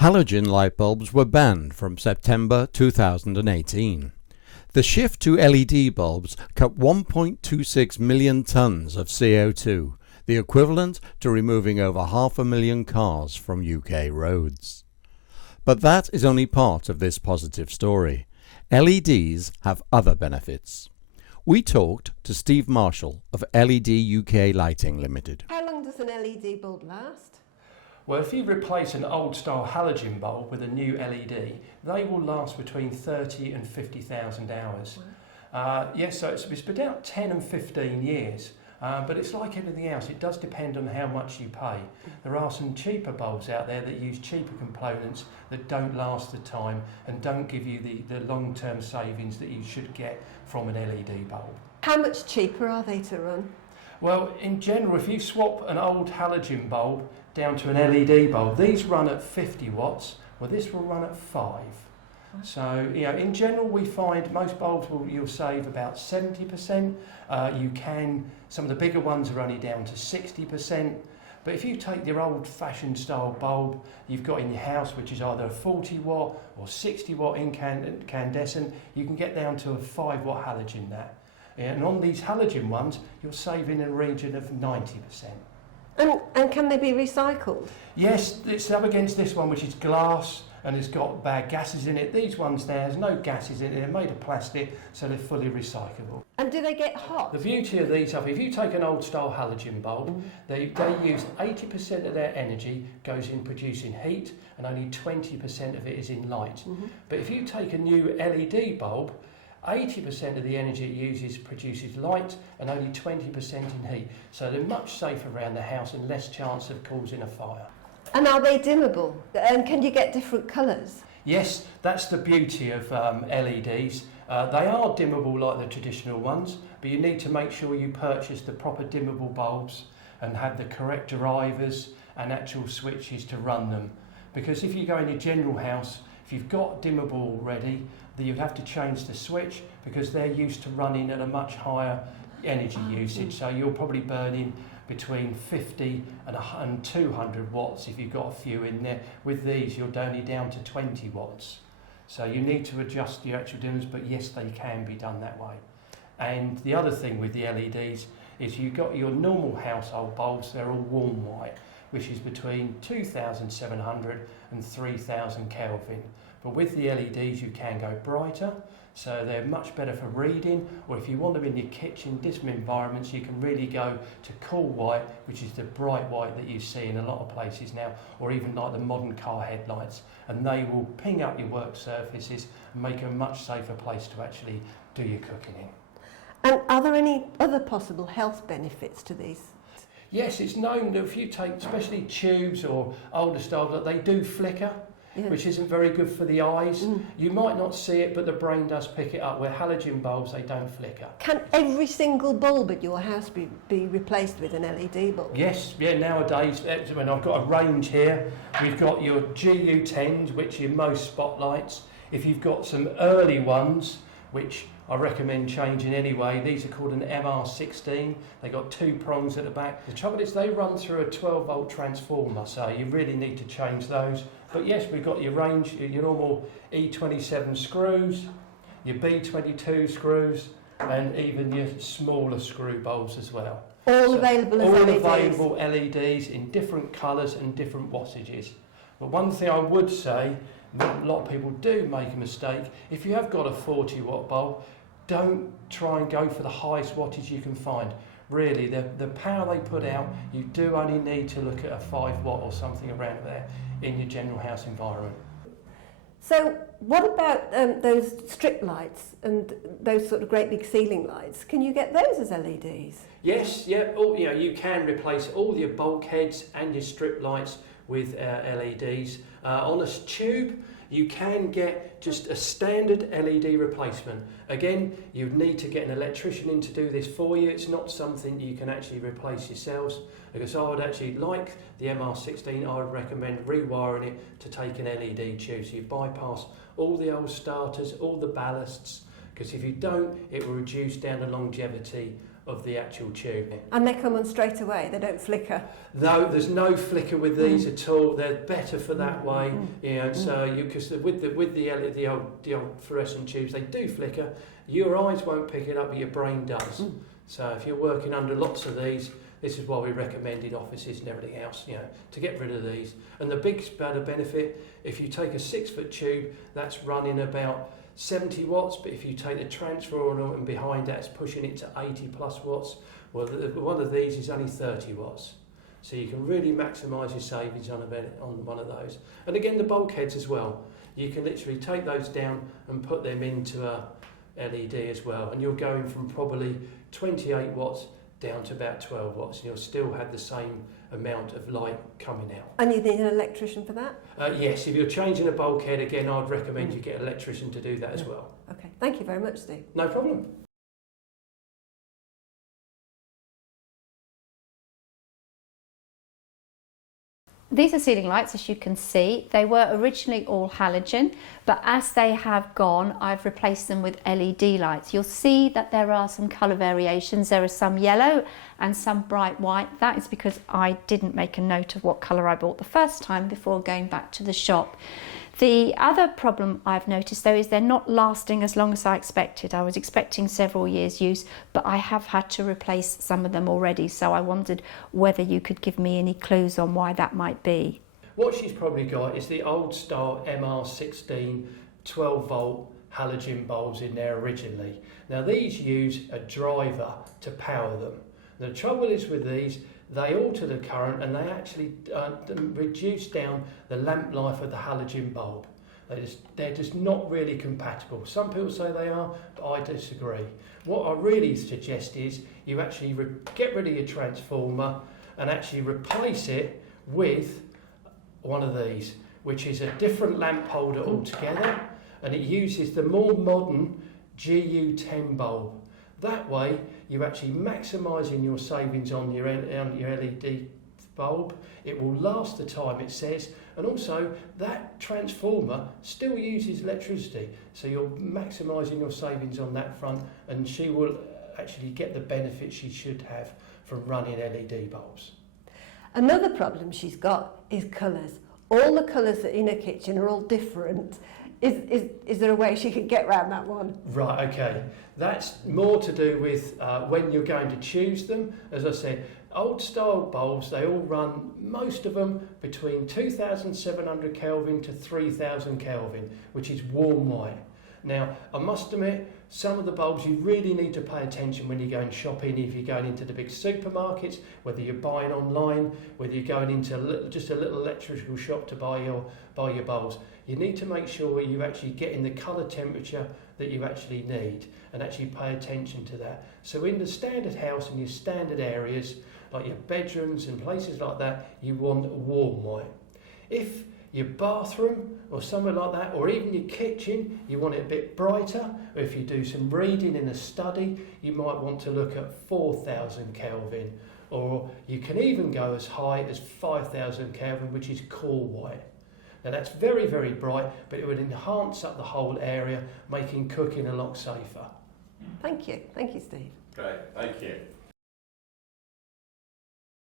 Halogen light bulbs were banned from September 2018. The shift to LED bulbs cut 1.26 million tons of CO2, the equivalent to removing over 500,000 cars from UK roads. But that is only part of this positive story. LEDs have other benefits. We talked to Steve Marshall of LED UK Lighting Limited. How long does an LED bulb last? Well, if you replace an old style halogen bulb with a new LED, they will last between 30 and 50,000 hours. Wow. Yes, so it's about 10 and 15 years. But it's like anything else, it does depend on how much you pay. There are some cheaper bulbs out there that use cheaper components that don't last the time and don't give you the long-term savings that you should get from an LED bulb. How much cheaper are they to run? Well, in general, if you swap an old halogen bulb down to an LED bulb, these run at 50 watts, well this will run at 5. So, in general we find most bulbs you'll save about 70%. Some of the bigger ones are only down to 60%. But if you take your old-fashioned style bulb you've got in your house, which is either a 40 watt or 60 watt incandescent, you can get down to a 5 watt halogen that. And on these halogen ones, you're saving in a region of 90%. And can they be recycled? Yes, it's up against this one, which is glass and it's got bad gases in it. These ones there's no gases in it, they're made of plastic, so they're fully recyclable. And do they get hot? The beauty of these, if you take an old style halogen bulb, they use 80% of their energy goes in producing heat and only 20% of it is in light. But if you take a new LED bulb, 80% of the energy it uses produces light and only 20% in heat. So they're much safer around the house and less chance of causing a fire. And are they dimmable? And can you get different colours? Yes, that's the beauty of LEDs. They are dimmable like the traditional ones, but you need to make sure you purchase the proper dimmable bulbs and have the correct drivers and actual switches to run them. Because if you go in your general house, if you've got dimmable already, then you'd have to change the switch because they're used to running at a much higher energy usage. So you're probably burning between 50 and 200 watts if you've got a few in there. With these, you're only down to 20 watts. So you need to adjust your actual dimmers, but yes, they can be done that way. And the other thing with the LEDs is you've got your normal household bulbs, they're all warm white, which is between 2,700 and 3,000 Kelvin. But with the LEDs you can go brighter, so they're much better for reading, or if you want them in your kitchen, dim environments, you can really go to cool white, which is the bright white that you see in a lot of places now, or even like the modern car headlights, and they will ping up your work surfaces and make a much safer place to actually do your cooking in. And are there any other possible health benefits to these? Yes, it's known that if you take especially tubes or older style, that they do flicker, which isn't very good for the eyes. You might not see it, but the brain does pick it up, where halogen bulbs, they don't flicker. Can every single bulb at your house be replaced with an LED bulb? Yes, nowadays, when I've got a range here, we've got your GU10s, which are most spotlights. If you've got some early ones, which I recommend changing anyway. These are called an MR16. They've got 2 prongs at the back. The trouble is they run through a 12 volt transformer, so you really need to change those. But yes, we've got your range, your normal E27 screws, your B22 screws, and even your smaller screw bulbs as well. All available as LEDs? All available LEDs in different colours and different wattages. But one thing I would say, a lot of people do make a mistake. If you have got a 40 watt bulb, don't try and go for the highest wattage you can find. Really, the power they put out, you do only need to look at a 5 watt or something around there in your general house environment. So what about those strip lights and those sort of great big ceiling lights? Can you get those as LEDs? Yes, you can replace all your bulkheads and your strip lights with LEDs. On a tube, you can get just a standard LED replacement. Again, you'd need to get an electrician in to do this for you. It's not something you can actually replace yourselves, because I would actually, like the MR16, I would recommend rewiring it to take an LED tube. So you bypass all the old starters, all the ballasts, because if you don't, it will reduce down the longevity of the actual tube. And they come on straight away, they don't flicker? No, there's no flicker with these at all. They're better for that way. You know, so because with the old fluorescent tubes, they do flicker. Your eyes won't pick it up, but your brain does. So if you're working under lots of these, this is why we recommend in offices and everything else, you know, to get rid of these. And the big benefit, if you take a 6-foot tube, that's running about 70 watts, but if you take the transformer and behind that, it's pushing it to 80 plus watts. Well, one of these is only 30 watts. So you can really maximise your savings on one of those. And again, the bulkheads as well. You can literally take those down and put them into a LED as well. And you're going from probably 28 watts down to about 12 watts, and you'll still have the same amount of light coming out. And you need an electrician for that? Yes, if you're changing a bulkhead, again, I'd recommend you get an electrician to do that as well. Okay, thank you very much, Steve. No problem. These are ceiling lights, as you can see. They were originally all halogen, but as they have gone, I've replaced them with LED lights. You'll see that there are some colour variations. There are some yellow and some bright white. That is because I didn't make a note of what colour I bought the first time before going back to the shop. The other problem I've noticed though is they're not lasting as long as I expected. I was expecting several years use, but I have had to replace some of them already, so I wondered whether you could give me any clues on why that might be. What she's probably got is the old style MR16 12 volt halogen bulbs in there originally. Now these use a driver to power them. The trouble is with these, they alter the current and they actually reduce down the lamp life of the halogen bulb. They're just not really compatible. Some people say they are, but I disagree. What I really suggest is you actually get rid of your transformer and actually replace it with one of these, which is a different lamp holder altogether, and it uses the more modern GU10 bulb. That way, you're actually maximising your savings on your LED bulb. It will last the time it says, and also that transformer still uses electricity, so you're maximising your savings on that front, and she will actually get the benefits she should have from running LED bulbs. Another problem she's got is colours. All the colours in her kitchen are all different. Is there a way she could get around that one? Right, okay. That's more to do with when you're going to choose them. As I said, old style bulbs, they all run, most of them, between 2700 Kelvin to 3000 Kelvin, which is warm white. Now, I must admit, some of the bulbs you really need to pay attention when you're going shopping, if you're going into the big supermarkets, whether you're buying online, whether you're going into just a little electrical shop to buy your bulbs. You need to make sure you're actually getting the colour temperature that you actually need and actually pay attention to that. So in the standard house and your standard areas, like your bedrooms and places like that, you want warm white. If your bathroom or somewhere like that, or even your kitchen, you want it a bit brighter, or if you do some reading in a study, you might want to look at 4000 Kelvin, or you can even go as high as 5000 Kelvin, which is cool white. Now that's very, very bright, but it would enhance up the whole area, making cooking a lot safer. Thank you, Steve. Great, thank you.